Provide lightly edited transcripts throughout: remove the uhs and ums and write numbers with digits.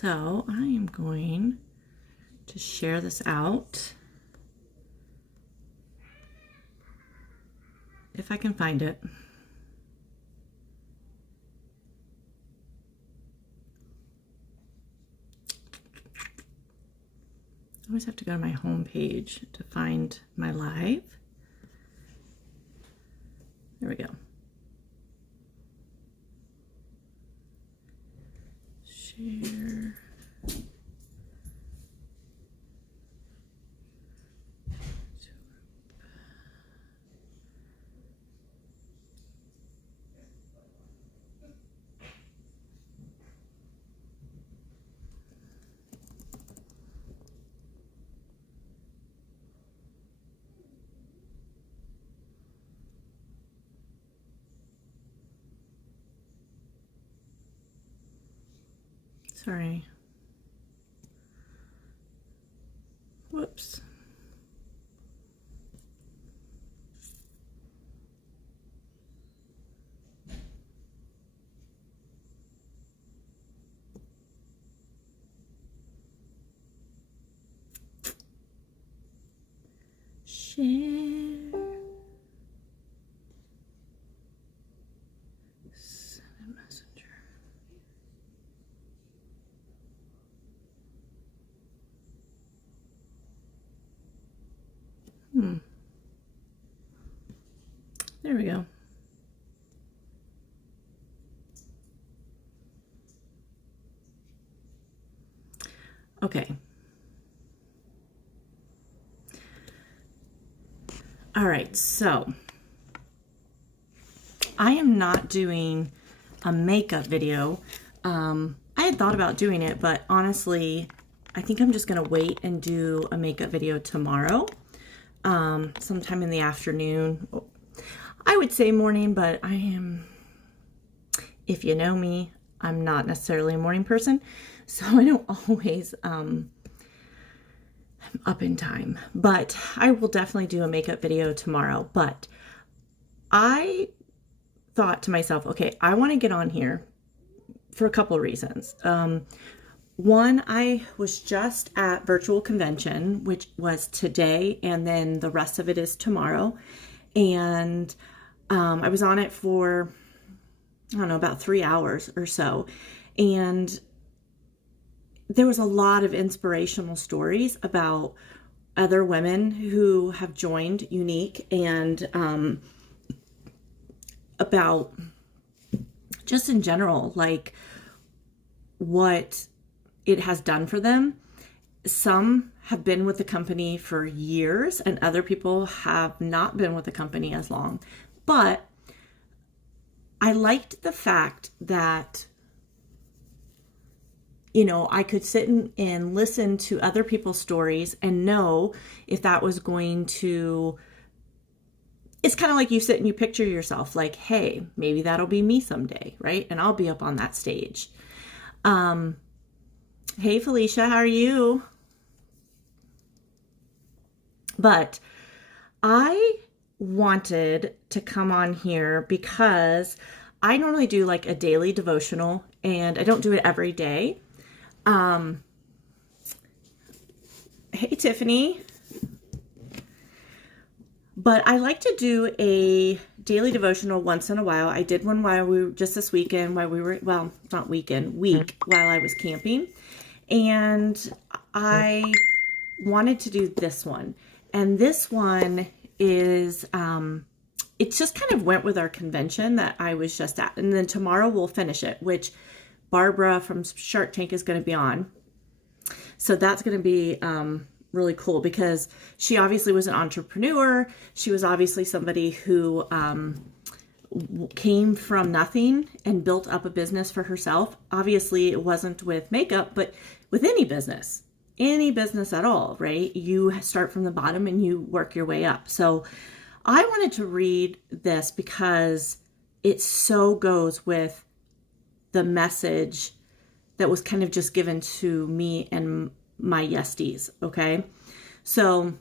So I am going to share this out if I can find it. I always have to go to my home page to find my live. There we go. Share. Sorry. Whoops. Share. Send a messenger. There we go. Okay. All right, so I am not doing a makeup video. I had thought about doing it, but honestly, I think I'm just gonna wait and do a makeup video tomorrow, sometime in the afternoon. I would say morning, but I am, if you know me, I'm not necessarily a morning person, so I don't always up in time, but I will definitely do a makeup video tomorrow. But I thought to myself, okay, I want to get on here for a couple of reasons. One, I was just at virtual convention, which was today, and then the rest of it is tomorrow. And I was on it for, I don't know, about 3 hours or so. And there was a lot of inspirational stories about other women who have joined Younique, and about just in general, like what it has done for them. Some have been with the company for years, and other people have not been with the company as long. But I liked the fact that, you know, I could sit and listen to other people's stories and know if that was going to, it's kind of like you sit and you picture yourself like, hey, maybe that'll be me someday, right? And I'll be up on that stage. Hey, Felicia, how are you? But I wanted to come on here because I normally do like a daily devotional, and I don't do it every day. Hey, Tiffany. But I like to do a daily devotional once in a while. I did one while we were, just this weekend, while we were, well, not weekend, week, while I was camping. And I wanted to do this one. And this one is, it just kind of went with our convention that I was just at. And then tomorrow we'll finish it, which Barbara from Shark Tank is going to be on. So that's going to be really cool, because she obviously was an entrepreneur. She was obviously somebody who came from nothing and built up a business for herself. Obviously, it wasn't with makeup, but with any business at all, right? You start from the bottom and you work your way up. So I wanted to read this because it so goes with the message that was kind of just given to me and my yesties, okay? So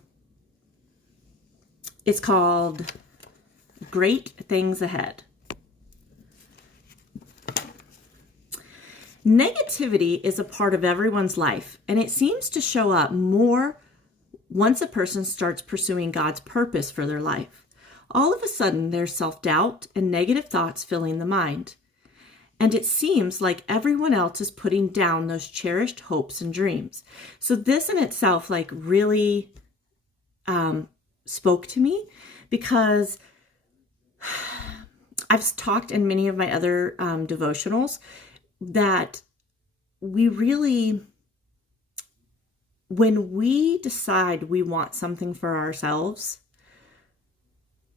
it's called Great Things Ahead. Negativity is a part of everyone's life, and it seems to show up more once a person starts pursuing God's purpose for their life. All of a sudden, there's self-doubt and negative thoughts filling the mind. And it seems like everyone else is putting down those cherished hopes and dreams. So this in itself really spoke to me, because I've talked in many of my other devotionals that we really, when we decide we want something for ourselves,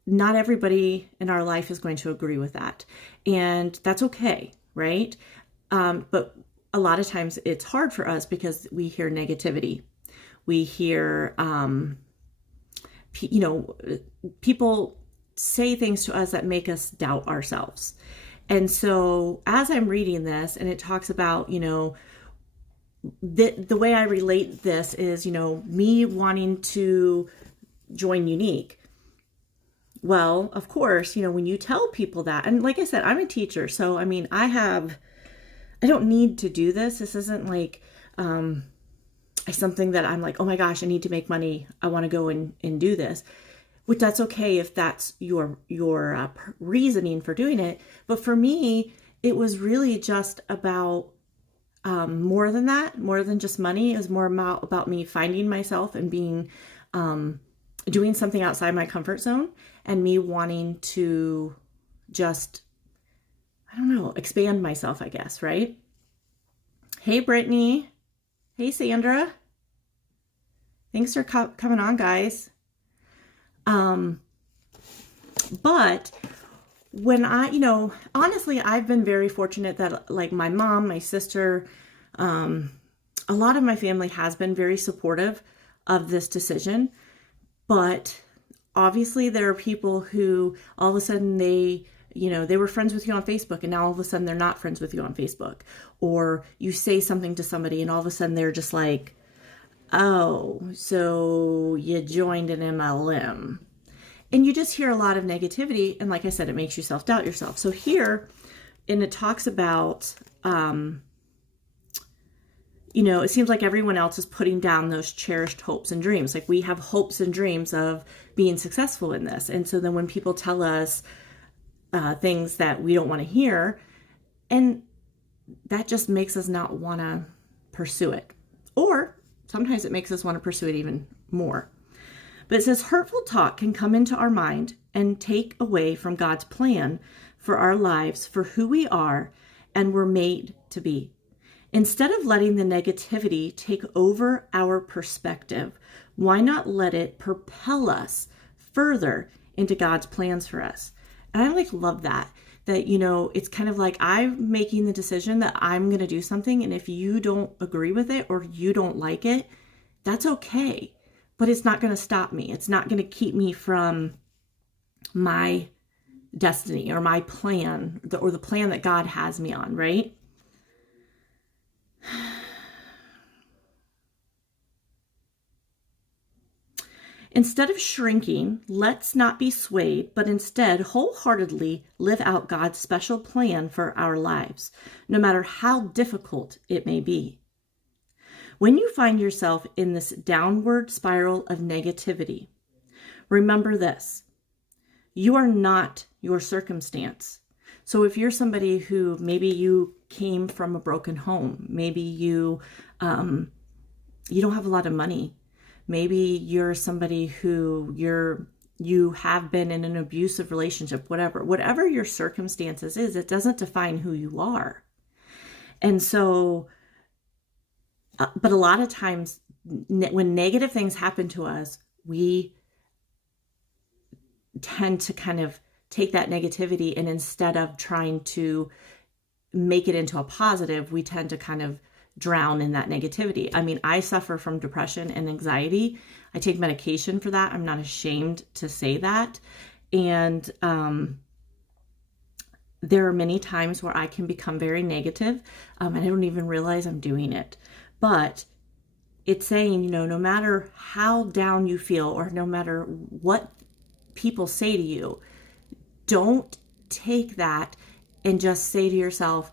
not everybody in our life is going to agree with that. And that's okay, right? But a lot of times it's hard for us because we hear negativity. We hear, people say things to us that make us doubt ourselves. And so as I'm reading this, and it talks about, the way I relate this is, me wanting to join Younique. Well, of course, when you tell people that, and like I said, I'm a teacher. So, I mean, I don't need to do this. This isn't like something that I'm like, oh my gosh, I need to make money. I want to go and do this, which that's okay if that's your reasoning for doing it. But for me, it was really just about more than that, more than just money. It was more about me finding myself and being, doing something outside my comfort zone, and me wanting to just, expand myself, I guess, right? Hey, Brittany. Hey, Sandra. Thanks for coming on, guys. But when honestly, I've been very fortunate that like my mom, my sister, a lot of my family has been very supportive of this decision. But obviously there are people who all of a sudden they were friends with you on Facebook, and now all of a sudden they're not friends with you on Facebook. Or you say something to somebody and all of a sudden they're just like, oh, so you joined an MLM. And you just hear a lot of negativity. And like I said, it makes you self-doubt yourself. So here, and it talks about, it seems like everyone else is putting down those cherished hopes and dreams. Like we have hopes and dreams of being successful in this. And so then when people tell us things that we don't want to hear, and that just makes us not want to pursue it. Or sometimes it makes us want to pursue it even more. But it says hurtful talk can come into our mind and take away from God's plan for our lives, for who we are and were made to be. Instead of letting the negativity take over our perspective, why not let it propel us further into God's plans for us? And I love that it's kind of like I'm making the decision that I'm going to do something. And if you don't agree with it or you don't like it, that's okay. But it's not going to stop me. It's not going to keep me from my destiny or my plan or the plan that God has me on, right? Instead of shrinking, let's not be swayed, but instead wholeheartedly live out God's special plan for our lives, no matter how difficult it may be. When you find yourself in this downward spiral of negativity, remember this: you are not your circumstance. So if you're somebody who maybe you came from a broken home, maybe you don't have a lot of money, maybe you're somebody who you have been in an abusive relationship, whatever your circumstances is, it doesn't define who you are. And so, but a lot of times when negative things happen to us, we tend to kind of take that negativity, and instead of trying to make it into a positive, we tend to kind of drown in that negativity. I mean, I suffer from depression and anxiety. I take medication for that. I'm not ashamed to say that. And there are many times where I can become very negative, and I don't even realize I'm doing it. But it's saying, no matter how down you feel or no matter what people say to you, don't take that and just say to yourself,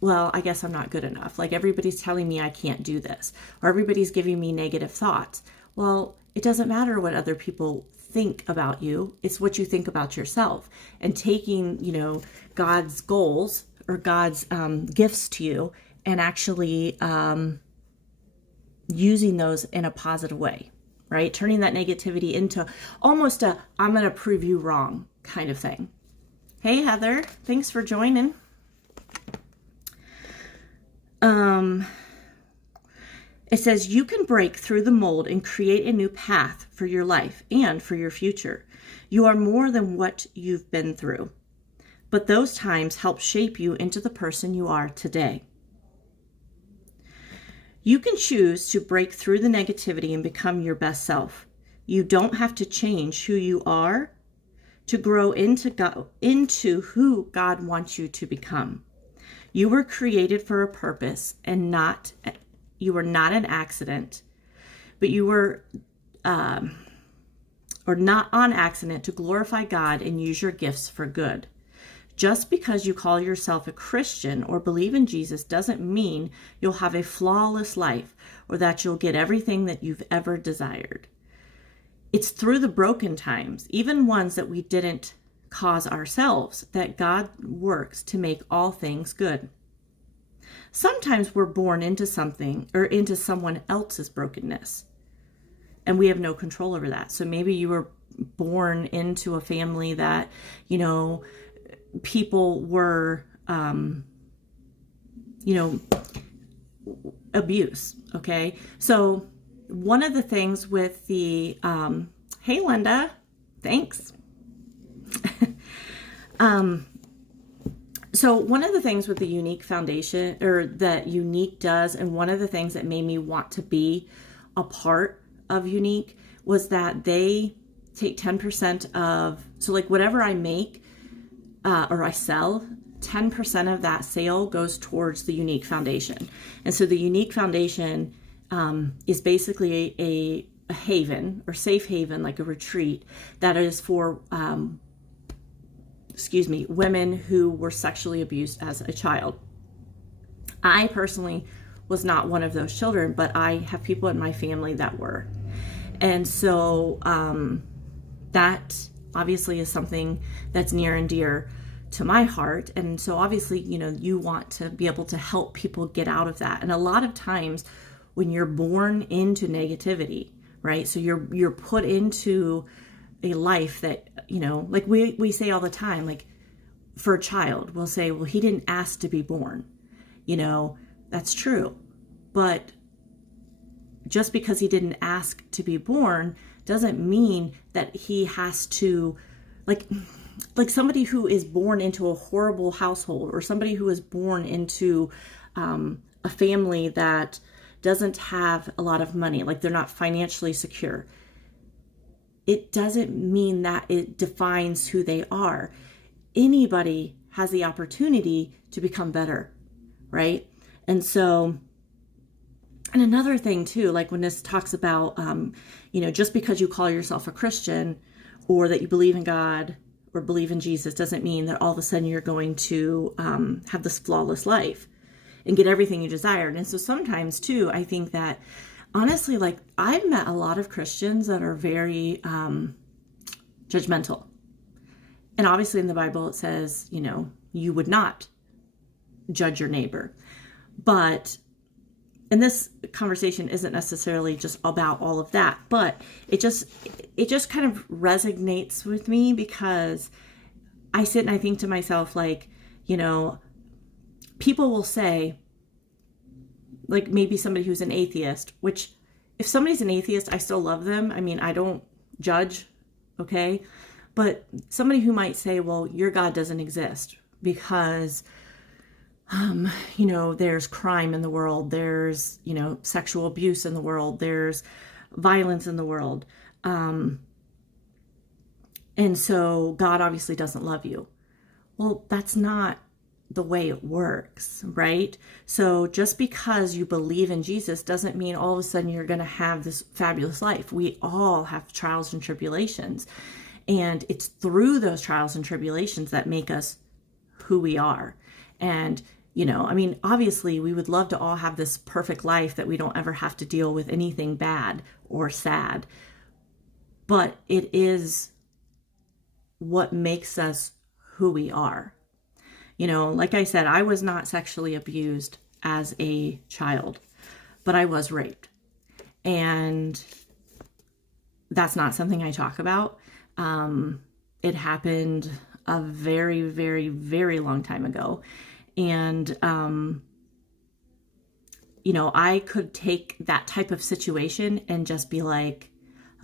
well, I guess I'm not good enough. Like everybody's telling me I can't do this, or everybody's giving me negative thoughts. Well, it doesn't matter what other people think about you. It's what you think about yourself, and taking, God's goals or God's gifts to you and actually using those in a positive way, right? Turning that negativity into almost I'm going to prove you wrong kind of thing. Hey, Heather, thanks for joining. It says you can break through the mold and create a new path for your life and for your future. You are more than what you've been through, but those times help shape you into the person you are today. You can choose to break through the negativity and become your best self. You don't have to change who you are to grow into who God wants you to become. You were created for a purpose, and you were not an accident, but you were, or not on accident, to glorify God and use your gifts for good. Just because you call yourself a Christian or believe in Jesus doesn't mean you'll have a flawless life or that you'll get everything that you've ever desired. It's through the broken times, even ones that we didn't cause ourselves, that God works to make all things good. Sometimes we're born into something or into someone else's brokenness, and we have no control over that. So maybe you were born into a family that, people were, abuse. Okay. So one of the things with the, hey, Linda, thanks. So one of the things with the Younique Foundation, or that Younique does, and one of the things that made me want to be a part of Younique, was that they take 10% of, so like whatever I make or I sell, 10% of that sale goes towards the Younique Foundation. And so the Younique Foundation is basically a haven or safe haven, like a retreat that is for women who were sexually abused as a child. I personally was not one of those children, but I have people in my family that were. And so that obviously is something that's near and dear to my heart. And so obviously, you want to be able to help people get out of that. And a lot of times when you're born into negativity, right? So you're put into a life that, like we say all the time, like for a child, we'll say, well, he didn't ask to be born. That's true. But just because he didn't ask to be born doesn't mean that he has to, like somebody who is born into a horrible household, or somebody who is born into a family that doesn't have a lot of money, like they're not financially secure. It doesn't mean that it defines who they are. Anybody has the opportunity to become better, right? And so, and another thing too, like when this talks about, just because you call yourself a Christian or that you believe in God or believe in Jesus doesn't mean that all of a sudden you're going to have this flawless life and get everything you desired. And so sometimes too, I think that honestly, like I've met a lot of Christians that are very judgmental. And obviously in the Bible it says, you would not judge your neighbor. But, and this conversation isn't necessarily just about all of that, but it just kind of resonates with me, because I sit and I think to myself, like, people will say, like maybe somebody who's an atheist, which if somebody's an atheist, I still love them. I mean, I don't judge, okay? But somebody who might say, well, your God doesn't exist because, there's crime in the world, there's, sexual abuse in the world, there's violence in the world. And so God obviously doesn't love you. Well, that's not the way it works, right? So just because you believe in Jesus doesn't mean all of a sudden you're going to have this fabulous life. We all have trials and tribulations, and it's through those trials and tribulations that make us who we are. And I mean, obviously we would love to all have this perfect life that we don't ever have to deal with anything bad or sad, but it is what makes us who we are. Like I said, I was not sexually abused as a child, but I was raped. And that's not something I talk about. It happened a very, very, very long time ago. And, I could take that type of situation and just be like,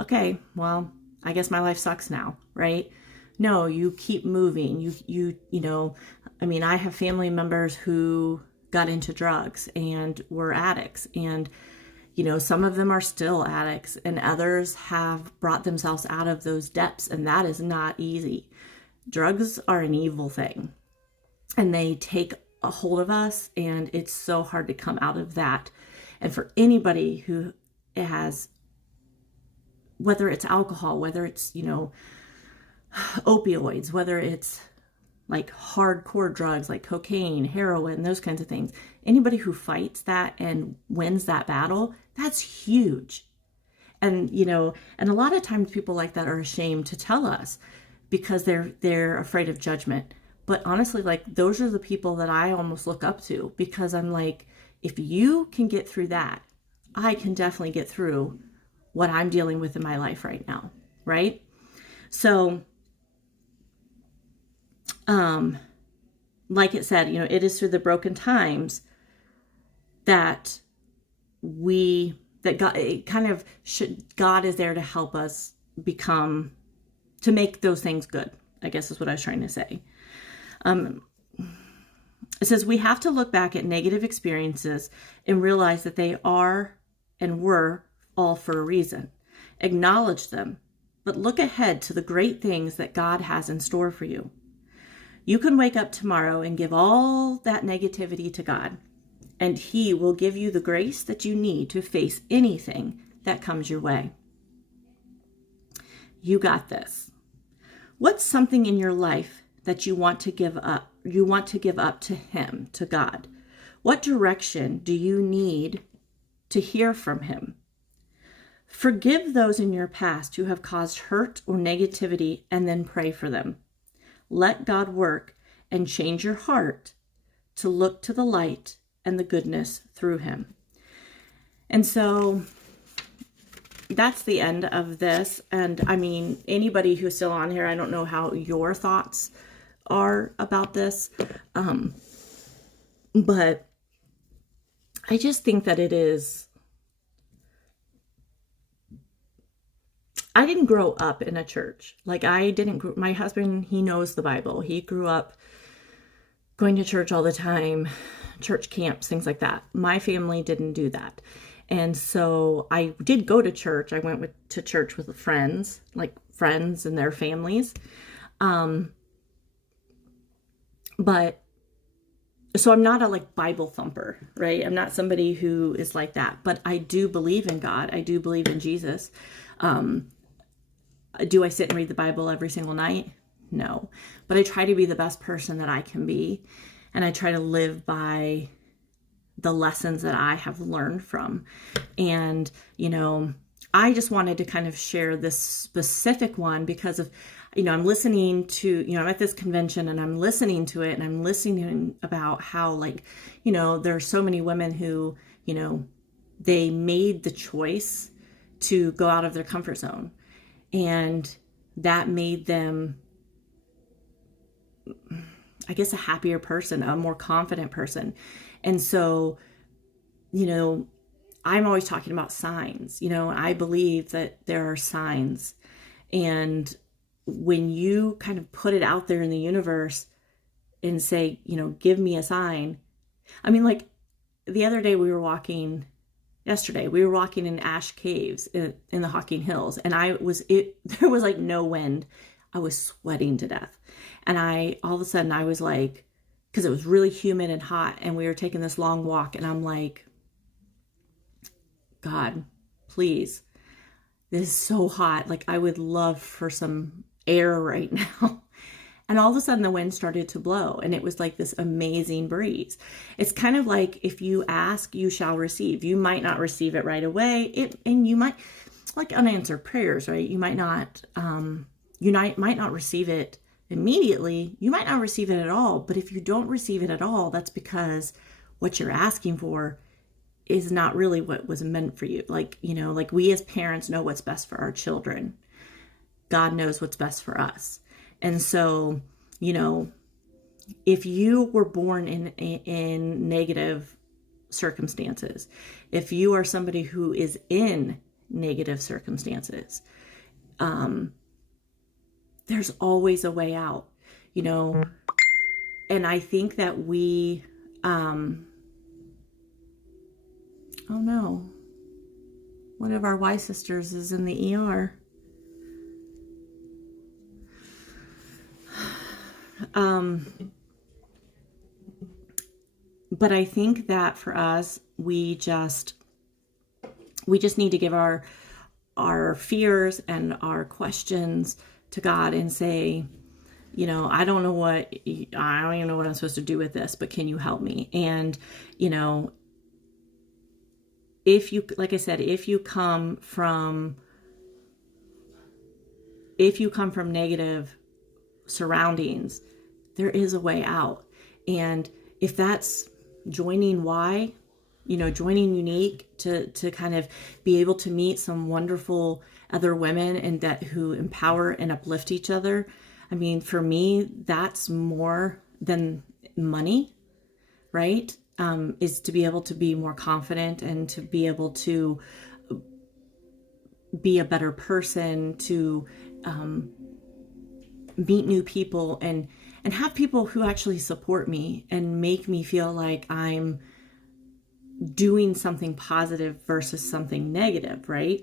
okay, well, I guess my life sucks now, right? No, you keep moving. I mean, I have family members who got into drugs and were addicts, and some of them are still addicts, and others have brought themselves out of those depths, and that is not easy. Drugs are an evil thing, and they take a hold of us, and it's so hard to come out of that. And for anybody who has, whether it's alcohol, whether it's, opioids, whether it's like hardcore drugs like cocaine, heroin, those kinds of things, anybody who fights that and wins that battle, that's huge. And, and a lot of times people like that are ashamed to tell us because they're afraid of judgment. But honestly, like, those are the people that I almost look up to, because I'm like, if you can get through that, I can definitely get through what I'm dealing with in my life right now. Right? So, like it said, it is through the broken times that God is there to help us to make those things good, I guess is what I was trying to say. It says we have to look back at negative experiences and realize that they are and were all for a reason. Acknowledge them, but look ahead to the great things that God has in store for you. You can wake up tomorrow and give all that negativity to God, and He will give you the grace that you need to face anything that comes your way. You got this. What's something in your life that you want to give up? You want to give up to Him, to God. What direction do you need to hear from Him? Forgive those in your past who have caused hurt or negativity, and then pray for them. Let God work and change your heart to look to the light and the goodness through Him. And so that's the end of this. And I mean, anybody who's still on here, I don't know how your thoughts are about this. But I just think that I didn't grow up in a church. Like, my husband, he knows the Bible. He grew up going to church all the time, church camps, things like that. My family didn't do that. And so I did go to church. I went to church with friends and their families. But so I'm not a Bible thumper, right? I'm not somebody who is like that, but I do believe in God. I do believe in Jesus. Do I sit and read the Bible every single night? No, but I try to be the best person that I can be. And I try to live by the lessons that I have learned from. And, I just wanted to kind of share this specific one because of, I'm listening to, I'm at this convention and I'm listening to it, and I'm listening about how there are so many women who, they made the choice to go out of their comfort zone, and that made them, I guess, a happier person, a more confident person. And so, I'm always talking about signs, I believe that there are signs. And when you kind of put it out there in the universe and say, give me a sign. I mean, the other day yesterday we were walking in Ash Caves in the Hocking Hills, and there was no wind. I was sweating to death. And all of a sudden I was like, because it was really humid and hot, and we were taking this long walk, and I'm like, God, please, this is so hot. I would love for some air right now. And all of a sudden the wind started to blow, and it was like this amazing breeze. It's kind of like, if you ask, you shall receive. You might not receive it right away. And you might, like unanswered prayers, right? You might not, might not receive it immediately. You might not receive it at all. But if you don't receive it at all, that's because what you're asking for is not really what was meant for you. Like, like we as parents know what's best for our children. God knows what's best for us. And so, if you were born in negative circumstances, if you are somebody who is in negative circumstances, there's always a way out, and I think that we, oh no, one of our Y sisters is in the ER. But I think that for us, we just need to give our fears and our questions to God and say, I don't even know what I'm supposed to do with this, but can you help me? And, if you, like I said, if you come from negative surroundings, there is a way out. And if that's joining joining Unique to kind of be able to meet some wonderful other women and that who empower and uplift each other. I mean, for me, that's more than money, right? Is to be able to be more confident and to be able to be a better person, to meet new people and have people who actually support me and make me feel like I'm doing something positive versus something negative, right?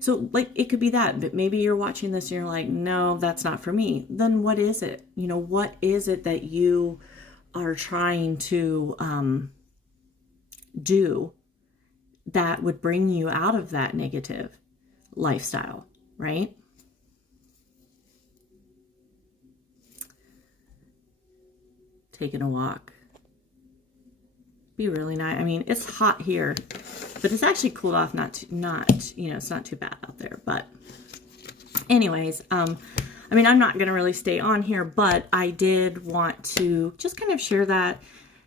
So like, it could be that, but maybe you're watching this and you're like, no, that's not for me. Then what is it? What is it that you are trying to do that would bring you out of that negative lifestyle, right? Taking a walk. Be really nice. I mean, it's hot here, but it's actually cooled off. It's not too bad out there. But anyways, I mean, I'm not going to really stay on here, but I did want to just kind of share that.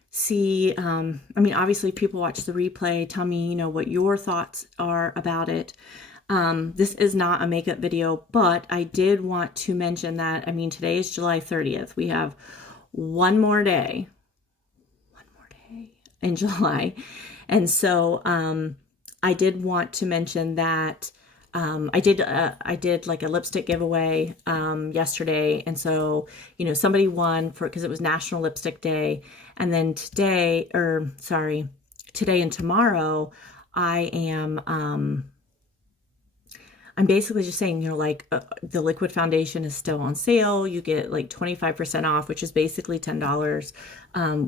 See, I mean, obviously people watch the replay. Tell me, what your thoughts are about it. This is not a makeup video, but I did want to mention that, I mean, today is July 30th. We have one more day in July. And so, I did want to mention that, I did like a lipstick giveaway, yesterday. And so, somebody won because it was National Lipstick Day. And then today and tomorrow, I'm basically just saying, the liquid foundation is still on sale. You get like 25% off, which is basically $10.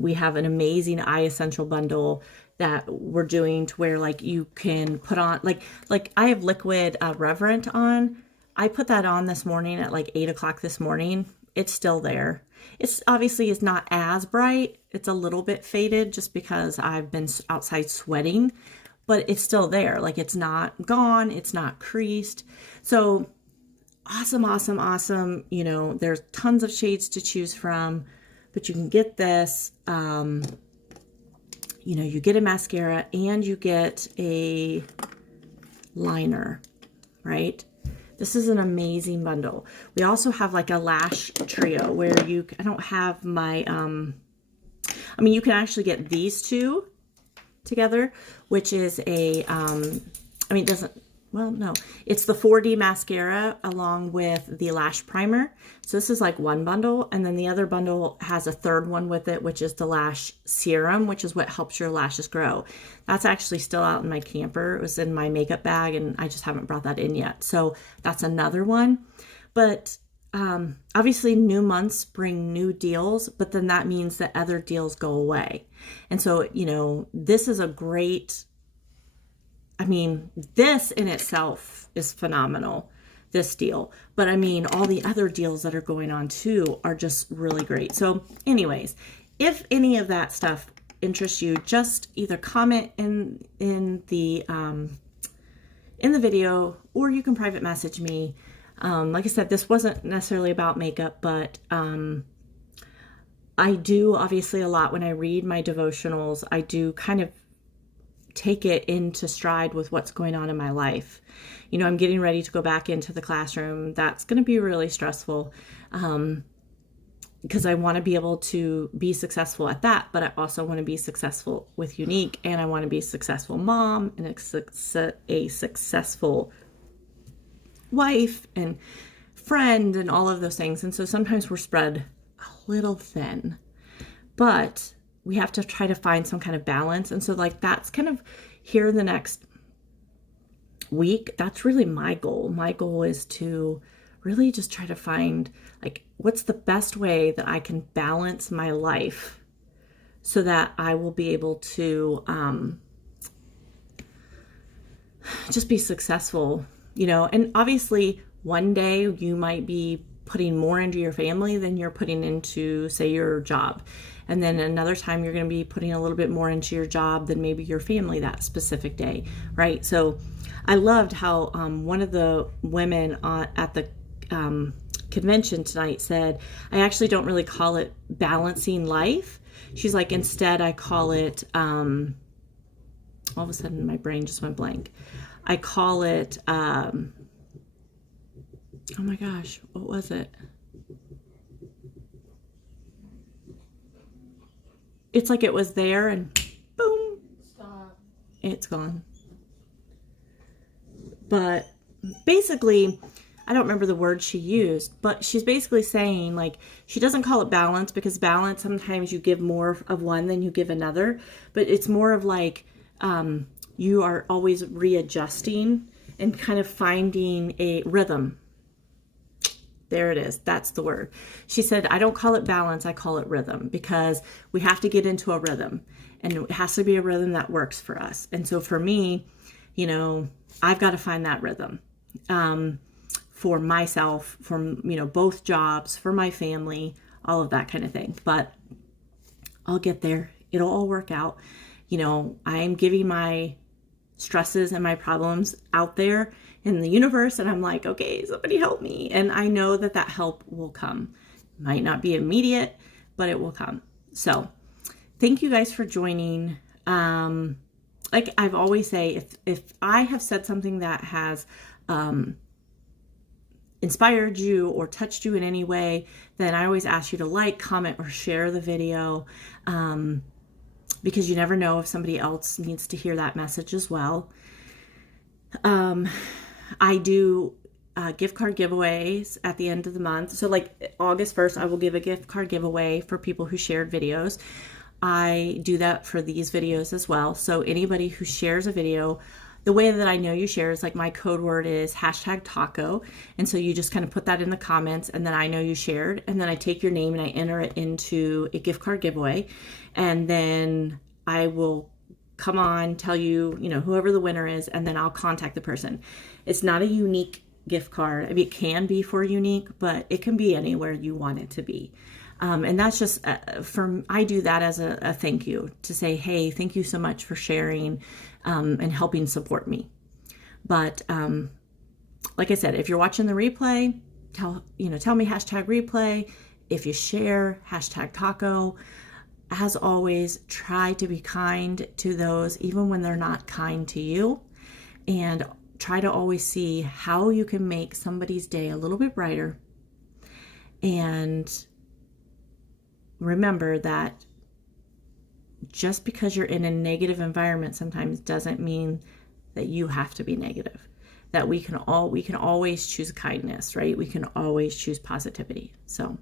We have an amazing eye essential bundle that we're doing to where like you can put on, like I have liquid Reverent on. I put that on this morning at like 8 o'clock this morning. It's still there. It's obviously is not as bright. It's a little bit faded just because I've been outside sweating. But it's still there. Like, it's not gone. It's not creased. So awesome, awesome, awesome. There's tons of shades to choose from, but you can get this, you get a mascara and you get a liner, right? This is an amazing bundle. We also have like a lash trio where I don't have my, I mean, you can actually get these two together, which is a, it's the 4D mascara along with the lash primer. So this is like one bundle, and then the other bundle has a third one with it, which is the lash serum, which is what helps your lashes grow. That's actually still out in my camper. It was in my makeup bag, and I just haven't brought that in yet. So that's another one. But obviously new months bring new deals, but then that means that other deals go away. And so, this is a great, I mean, this in itself is phenomenal this deal. But I mean, all the other deals that are going on too are just really great. So anyways, if any of that stuff interests you, just either comment in the video, or you can private message me. Like I said, this wasn't necessarily about makeup, but I do obviously a lot when I read my devotionals. I do kind of take it into stride with what's going on in my life. You know, I'm getting ready to go back into the classroom. That's going to be really stressful because I want to be able to be successful at that, but I also want to be successful with Younique, and I want to be a successful mom and a successful wife and friend and all of those things. And so sometimes we're spread a little thin, but we have to try to find some kind of balance. And so like, that's kind of here in the next week. That's really my goal. My goal is to really just try to find like, what's the best way that I can balance my life so that I will be able to just be successful, you know. And obviously one day you might be putting more into your family than you're putting into, say, your job. And then another time you're going to be putting a little bit more into your job than maybe your family that specific day, right? So I loved how one of the women at the convention tonight said, I actually don't really call it balancing life. She's like, instead I call it, all of a sudden my brain just went blank. I call it, oh my gosh, what was it? It's like it was there and boom, stop. It's gone. But basically, I don't remember the word she used, but she's basically saying like, she doesn't call it balance, because balance, sometimes you give more of one than you give another, but it's more of like, you are always readjusting and kind of finding a rhythm. There it is. That's the word. She said, I don't call it balance. I call it rhythm, because we have to get into a rhythm, and it has to be a rhythm that works for us. And so for me, you know, I've got to find that rhythm for myself, for, you know, both jobs, for my family, all of that kind of thing. But I'll get there. It'll all work out. You know, I'm giving my stresses and my problems out there in the universe, and I'm like, okay, somebody help me. And I know that that help will come. Might not be immediate, but it will come. So thank you guys for joining. Like I've always say, if I have said something that has inspired you or touched you in any way, then I always ask you to like, comment, or share the video, because you never know if somebody else needs to hear that message as well. I do gift card giveaways at the end of the month. So like August 1st, I will give a gift card giveaway for people who shared videos. I do that for these videos as well. So anybody who shares a video, the way that I know you share is like, my code word is #taco. And so you just kind of put that in the comments, and then I know you shared, and then I take your name and I enter it into a gift card giveaway. And then I will come on, tell you, you know, whoever the winner is, and then I'll contact the person. It's not a Younique gift card. I mean, it can be for Younique, but it can be anywhere you want it to be. And that's just I do that as a thank you, to say, hey, thank you so much for sharing and helping support me. But like I said, if you're watching the replay, tell me #replay. If you share, #taco. As always, try to be kind to those, even when they're not kind to you, and try to always see how you can make somebody's day a little bit brighter. And remember that just because you're in a negative environment sometimes doesn't mean that you have to be negative. That we can always choose kindness, right? We can always choose positivity. So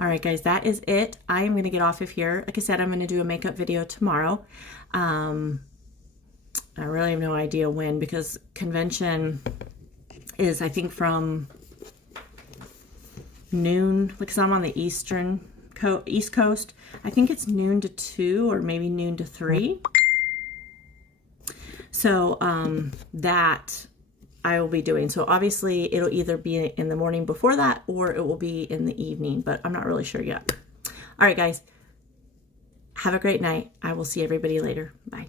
all right, guys, that is it. I am going to get off of here. Like I said, I'm going to do a makeup video tomorrow. I really have no idea when, because convention is, I think, from noon, because I'm on the East Coast. I think it's noon to 2 or maybe noon to 3. So that I will be doing. So obviously it'll either be in the morning before that or it will be in the evening, but I'm not really sure yet. All right, guys, have a great night. I will see everybody later. Bye.